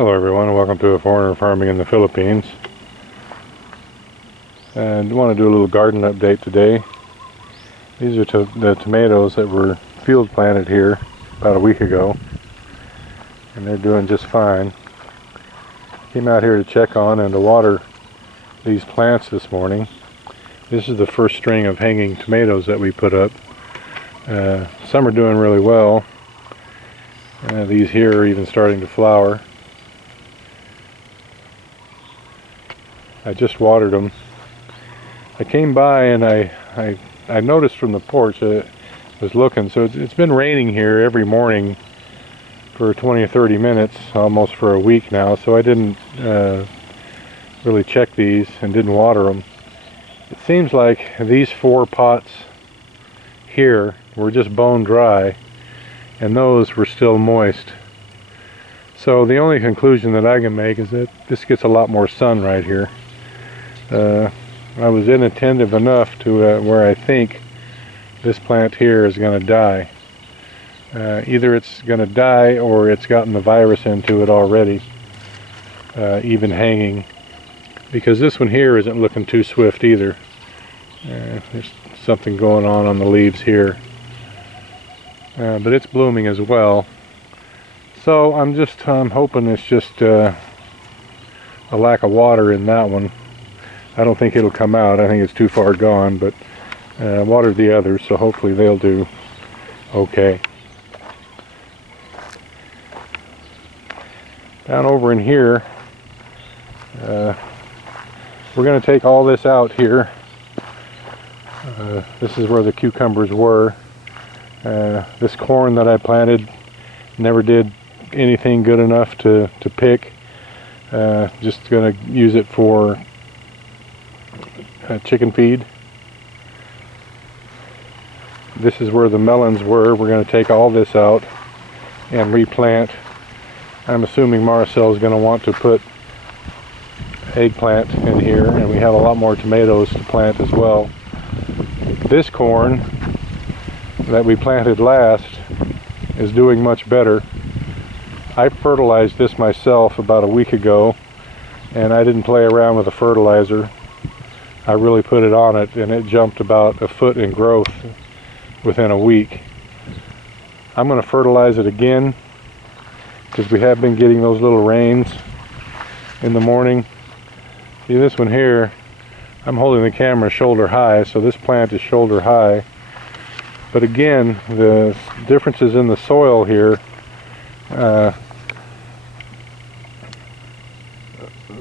Hello everyone, welcome to A Foreigner Farming in the Philippines. And I want to do a little garden update today. These are the tomatoes that were field planted here about a week ago, and they're doing just fine. Came out here to check on and to water these plants this morning. This is the first string of hanging tomatoes that we put up. Some are doing really well. These here are even starting to flower. I just watered them. I came by and I noticed from the porch, I was looking, so it's been raining here every morning for 20 or 30 minutes, almost for a week now, so I didn't really check these and didn't water them. It seems like these 4 pots here were just bone dry, and those were still moist. So the only conclusion that I can make is that this gets a lot more sun right here. I was inattentive enough to where I think this plant here is going to die. Either it's going to die or it's gotten the virus into it already, even hanging, because this one here isn't looking too swift either. There's something going on the leaves here, but it's blooming as well. So I'm hoping it's just a lack of water in that one. I don't think it'll come out. I think it's too far gone, but watered the others, so hopefully they'll do okay. Down over in here, we're going to take all this out here. This is where the cucumbers were. This corn that I planted never did anything good enough to pick. Just going to use it for chicken feed. This is where the melons were. We're going to take all this out and replant. I'm assuming Marcel is going to want to put eggplant in here, and we have a lot more tomatoes to plant as well. This corn that we planted last is doing much better. I fertilized this myself about a week ago, and I didn't play around with the fertilizer. I really put it on it, and it jumped about a foot in growth within a week. I'm going to fertilize it again because we have been getting those little rains in the morning. See, this one here, I'm holding the camera shoulder high, so this plant is shoulder high. But again, the differences in the soil here,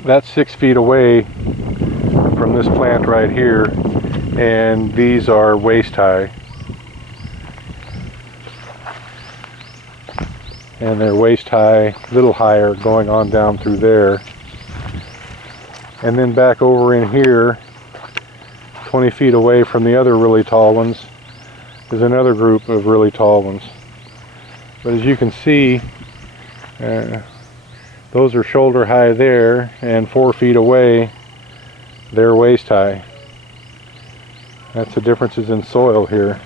that's 6 feet away from this plant right here, and these are waist high, and they're waist high, a little higher going on down through there. And then back over in here, 20 feet away from the other really tall ones, is another group of really tall ones. But as you can see, those are shoulder high there, and 4 feet away they're waist high. That's the differences in soil here.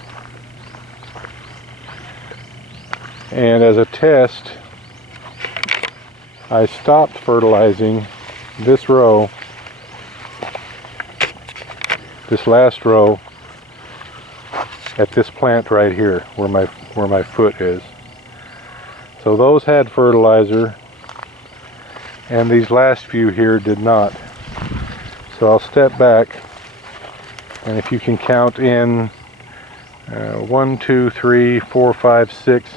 And as a test, I stopped fertilizing this row, this last row, at this plant right here where my foot is. So those had fertilizer, and these last few here did not. So I'll step back, and if you can count in 1, 2, 3, 4, 5, 6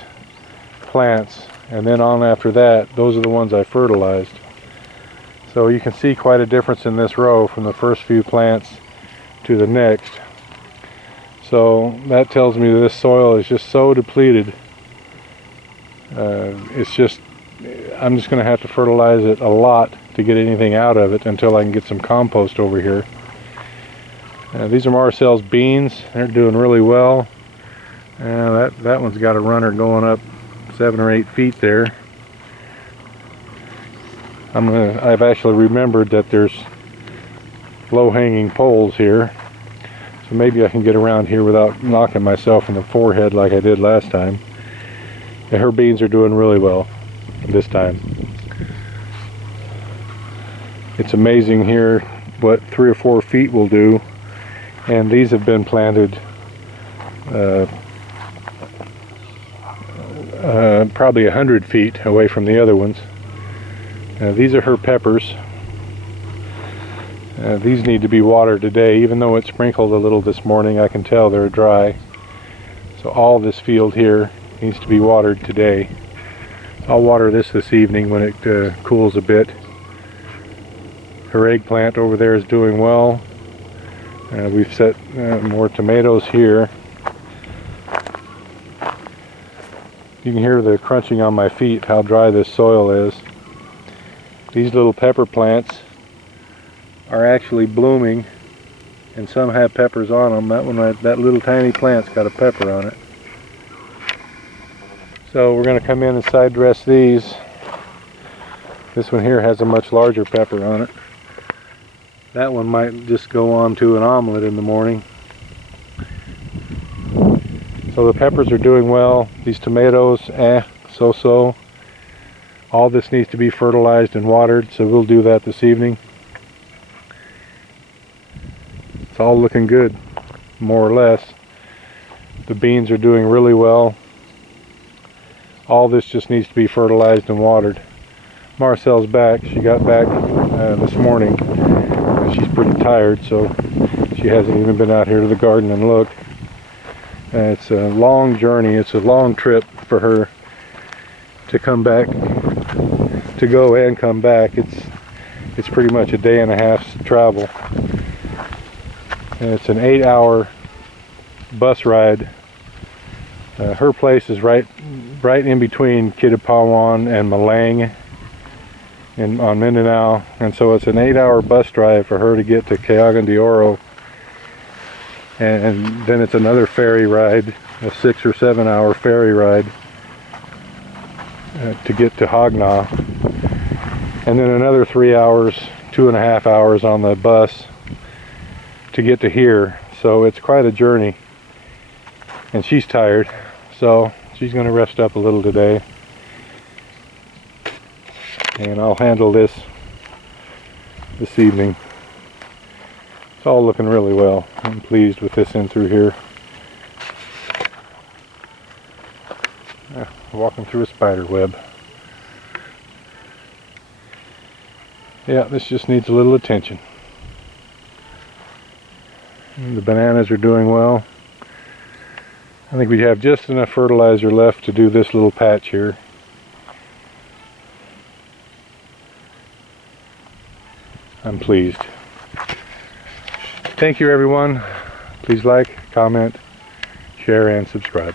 plants, and then on after that, those are the ones I fertilized. So you can see quite a difference in this row from the first few plants to the next. So that tells me that this soil is just so depleted. I'm just going to have to fertilize it a lot to get anything out of it until I can get some compost over here. These are Marcel's beans. They're doing really well. That one's got a runner going up 7 or 8 feet there. I've actually remembered that there's low-hanging poles here, so maybe I can get around here without knocking myself in the forehead like I did last time. And her beans are doing really well this time. It's amazing here what 3 or 4 feet will do, and these have been planted probably 100 feet away from the other ones. These are her peppers. These need to be watered today. Even though it sprinkled a little this morning, I can tell they're dry. So all this field here needs to be watered today. I'll water this evening when it cools a bit. Her eggplant over there is doing well. We've set more tomatoes here. You can hear the crunching on my feet, how dry this soil is. These little pepper plants are actually blooming, and some have peppers on them. That one, that little tiny plant's got a pepper on it. So we're going to come in and side dress these. This one here has a much larger pepper on it. That one might just go on to an omelet in the morning. So the peppers are doing well. These tomatoes, so-so. All this needs to be fertilized and watered, so we'll do that this evening. It's all looking good, more or less. The beans are doing really well. All this just needs to be fertilized and watered. Marcel's back. She got back this morning. She's pretty tired, so she hasn't even been out here to the garden and look. It's a long journey. It's a long trip for her to come back, to go and come back. It's pretty much a day and a half's travel. And it's an 8-hour bus ride. Her place is right in between Kidapawan and Malang on Mindanao, and so it's an 8-hour bus drive for her to get to Cagayan de Oro, and then it's another ferry ride, a 6 or 7 hour ferry ride to get to Hogna, and then another 3 hours, 2.5 hours on the bus to get to here. So it's quite a journey, and she's tired, so she's going to rest up a little today, and I'll handle this evening. It's all looking really well. I'm pleased with this in through here. Walking through a spider web. Yeah, this just needs a little attention. And the bananas are doing well. I think we have just enough fertilizer left to do this little patch here. I'm pleased. Thank you, everyone. Please like, comment, share, and subscribe.